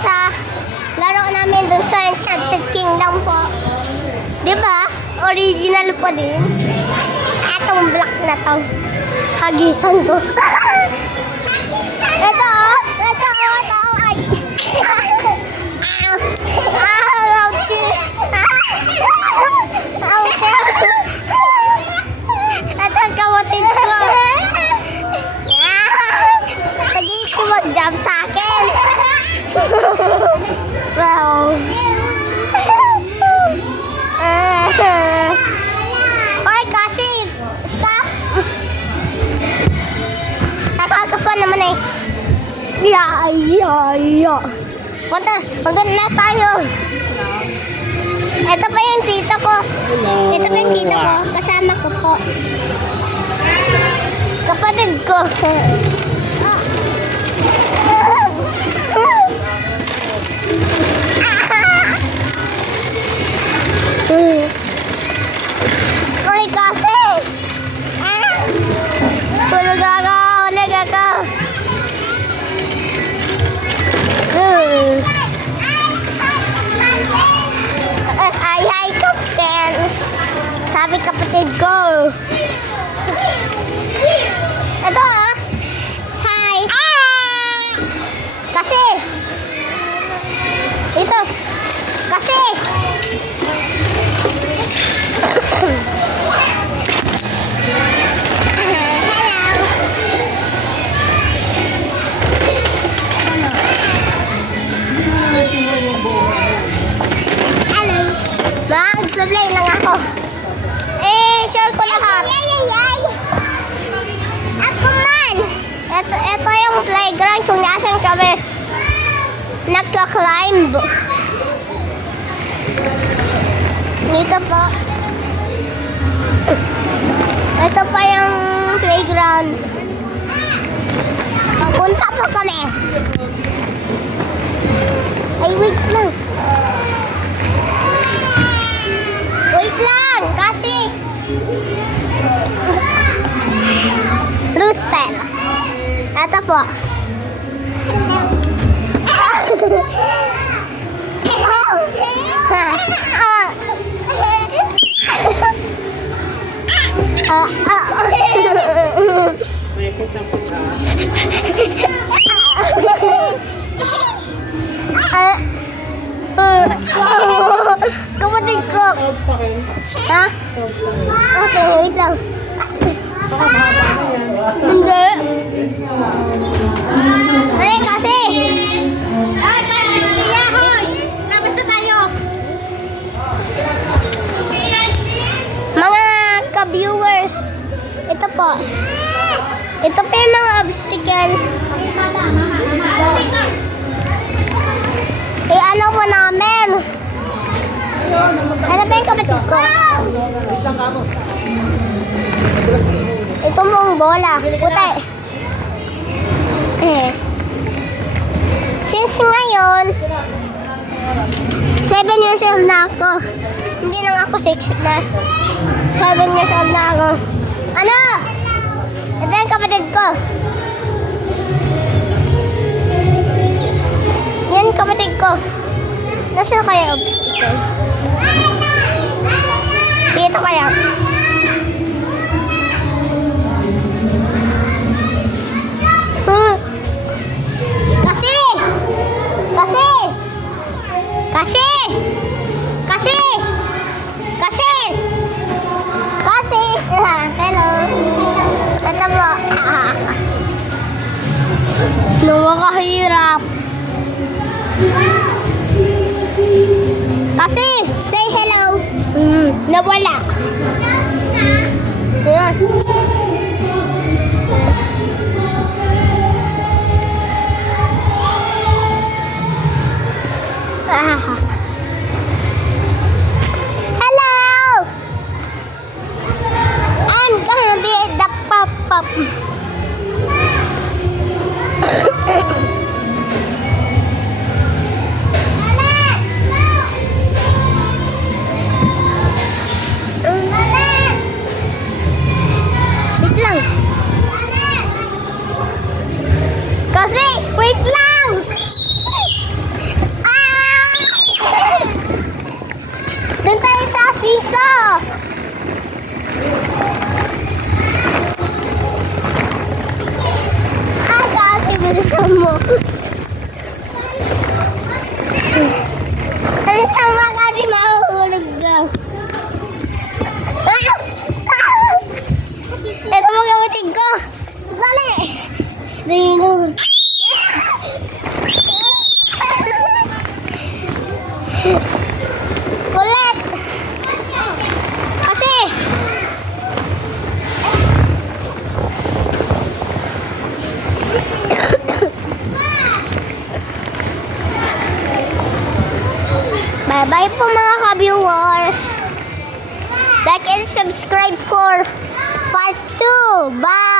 sa laro namin dun sa Enchanted Kingdom po. Diba? Original po din. Etong black na to. Hagisan ko. Ito. Ay. Ouch. Ouch. Ito ang kawatin ko. Pwede ko mag-jump sa akin. Wow. Oy, kasi stop. Nakakapa naman eh. Yeah. Punta na tayo. Ito pa yung tita ko. Ito pa yung tita ko. Kasama ko po. Kapatid ko. Uy, kasi. Ulag ako. Ay, Captain. Sabi kapatid ko. Ito hi. Kasi. Ito. Kasi. Mag-play lang ako. Share ko lahat. Ako man. Ito yung playground kung nasan kami nagka-climb. Dito po. Ito pa yung playground. Punta po kami. Ay, wait lang. Kasi loose pen. Ito po. Kapatid ko. Ha? Okay, wait lang. Hindi. Ay, kasi. Labas na tayo. Mga ka-viewers. Ito po. Ito pa yung mga obstacle. Ano po namin? Ano ba yung kapatid ko? Ito mong bola. Puti. Since ngayon, 7 years old na ako. Hindi na ako 6 na. 7 years old na ako. Ano? Ito yung kapatid ko. Yan kapatid ko. Nasaan kaya obstacle? Dito kaya. Kasi. Hello. Ito po. Nakakahirap. Kasi, say hello. Nawala. Ayan. Hello. I'm gonna be the pop-up. Alis sama kasi mahuhulog daw. Ito mo gamutin ko. Dali. Dino. Ulit. Kasi. Bye-bye po mga ka-viewers. Like and subscribe for part 2. Bye!